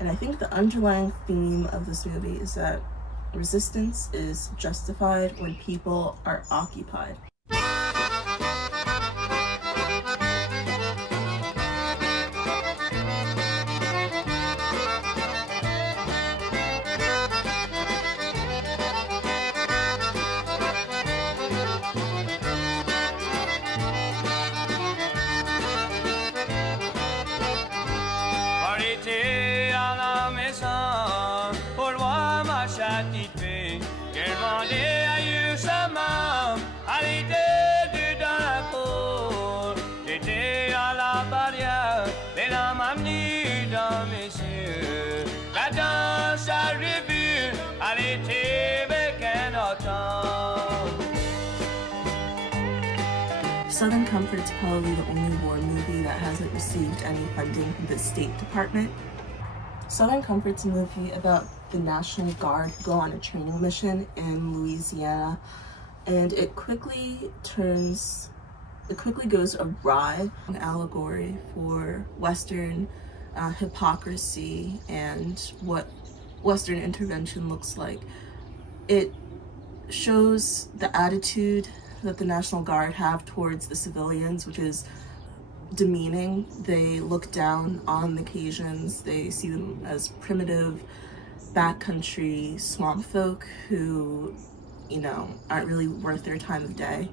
And I think the underlying theme of this movie is that resistance is justified when people are occupied. Southern Comfort's probably the only war movie that hasn't received any funding from the State Department. Southern Comfort's a movie about the National Guard go on a training mission in Louisiana, and it quickly goes awry. An allegory for Western hypocrisy and what Western intervention looks like. It shows the attitude that the National Guard have towards the civilians, which is demeaning. They look down on the Cajuns. They see them as primitive, backcountry swamp folk who, aren't really worth their time of day.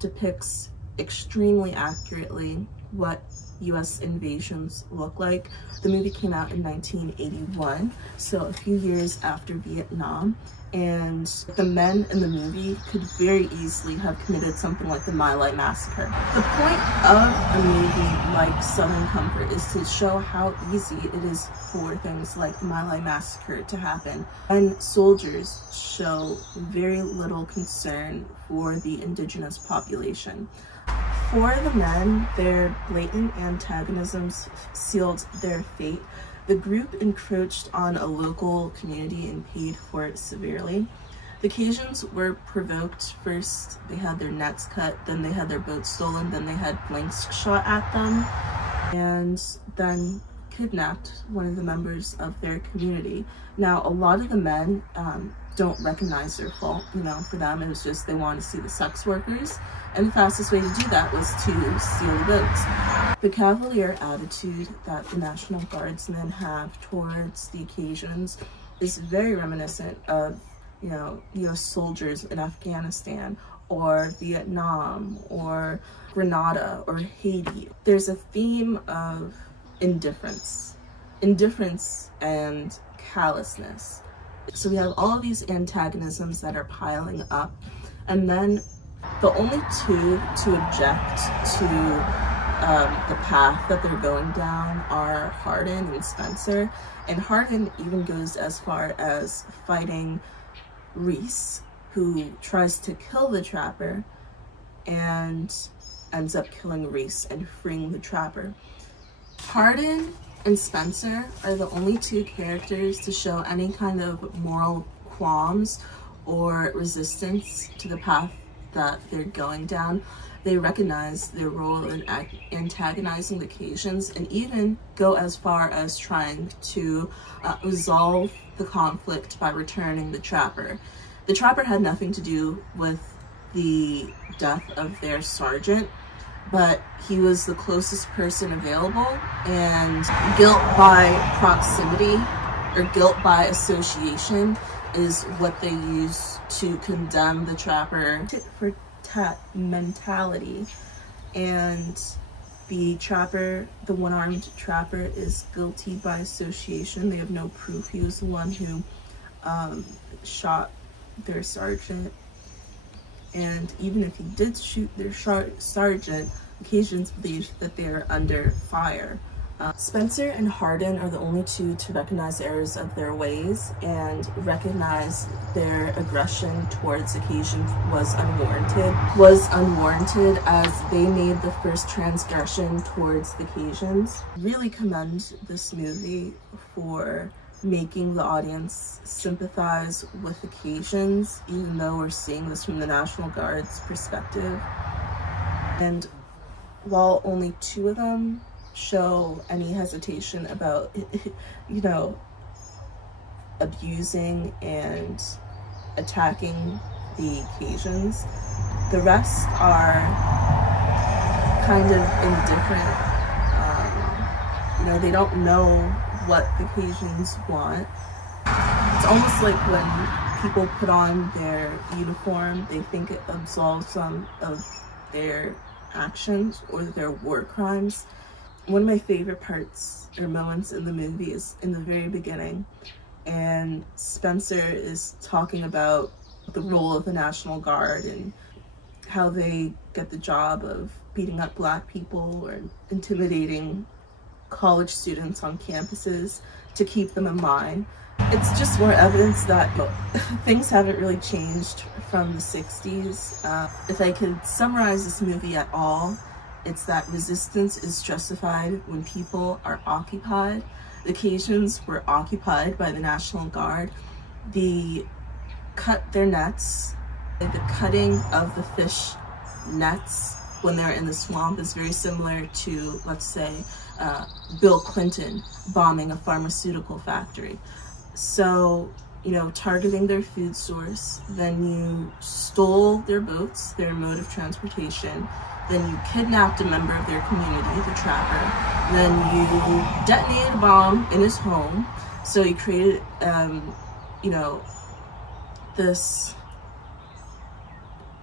Depicts extremely accurately what US invasions look like. The movie came out in 1981, so a few years after Vietnam, and the men in the movie could very easily have committed something like the My Lai massacre. The point of a movie like Southern Comfort is to show how easy it is for things like the My Lai massacre to happen, and soldiers show very little concern for the indigenous population. For the men, their blatant antagonisms sealed their fate. The group encroached on a local community and paid for it severely. The Cajuns were provoked. First, they had their nets cut, then they had their boats stolen, then they had blanks shot at them, and then kidnapped one of the members of their community. Now, a lot of the men don't recognize their fault. For them, it was just they wanted to see the sex workers, and the fastest way to do that was to steal the boats. The cavalier attitude that the National Guardsmen have towards the Cajuns is very reminiscent of, US soldiers in Afghanistan or Vietnam or Grenada or Haiti. There's a theme of indifference and callousness. So we have all of these antagonisms that are piling up, and then the only two to object to the path that they're going down are Hardin and Spencer. And Hardin even goes as far as fighting Reese, who tries to kill the trapper and ends up killing Reese and freeing the trapper. Hardin and Spencer are the only two characters to show any kind of moral qualms or resistance to the path that they're going down. They recognize their role in antagonizing the Cajuns and even go as far as trying to resolve the conflict by returning the trapper. The trapper had nothing to do with the death of their sergeant, but he was the closest person available, and guilt by proximity or guilt by association is what they use to condemn the trapper. Tit for tat mentality, and the trapper, the one-armed trapper, is guilty by association. They have no proof he was the one who shot their sergeant, and even if he did shoot their sergeant, Cajuns believe that they are under fire. Spencer and Hardin are the only two to recognize the errors of their ways and recognize their aggression towards the Cajuns was unwarranted as they made the first transgression towards the Cajuns. Really commend this movie for making the audience sympathize with the Cajuns, even though we're seeing this from the National Guard's perspective. And while only two of them show any hesitation about, you know, abusing and attacking the Cajuns. The rest are kind of indifferent. They don't know what the Cajuns want. It's almost like when people put on their uniform, they think it absolves some of their actions or their war crimes. One of my favorite parts or moments in the movie is in the very beginning, and Spencer is talking about the role of the National Guard and how they get the job of beating up Black people or intimidating college students on campuses to keep them in line. It's just more evidence that things haven't really changed from the 60s. If I could summarize this movie at all, it's that resistance is justified when people are occupied. The Cajuns were occupied by the National Guard. They cut their nets. The cutting of the fish nets when they're in the swamp is very similar to, let's say, Bill Clinton bombing a pharmaceutical factory. So, targeting their food source, then you stole their boats, their mode of transportation, then you kidnapped a member of their community, the trapper, then you detonated a bomb in his home. So you created, this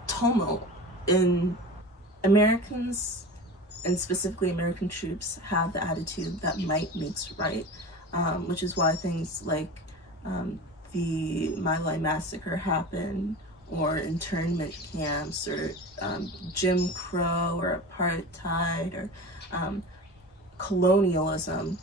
tumult in Americans, and specifically American troops, have the attitude that might makes right, which is why things like the My Lai massacre happen, or internment camps, or Jim Crow, or apartheid, or colonialism.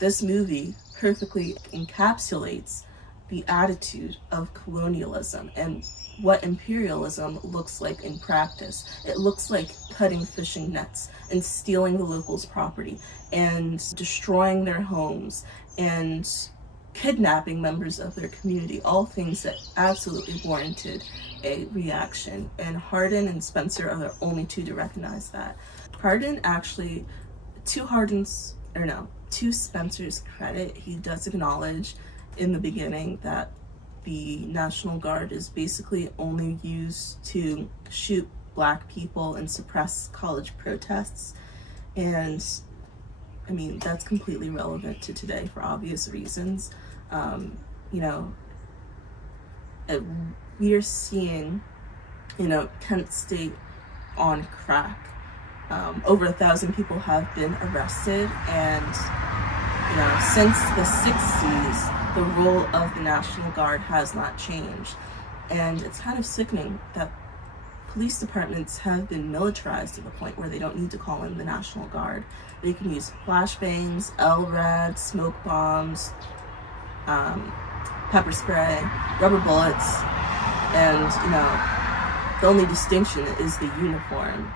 This movie perfectly encapsulates the attitude of colonialism and what imperialism looks like in practice. It looks like cutting fishing nets and stealing the locals' property and destroying their homes and kidnapping members of their community, all things that absolutely warranted a reaction. And Hardin and Spencer are the only two to recognize that. Hardin actually, to Spencer's credit, he does acknowledge in the beginning that the National Guard is basically only used to shoot Black people and suppress college protests. And I mean, that's completely relevant to today for obvious reasons. We are seeing, Kent State on crack. Over 1,000 people have been arrested, and since the 60s, the role of the National Guard has not changed. And it's kind of sickening that police departments have been militarized to the point where they don't need to call in the National Guard. They can use flashbangs, LRAD, smoke bombs, pepper spray, rubber bullets, and the only distinction is the uniform.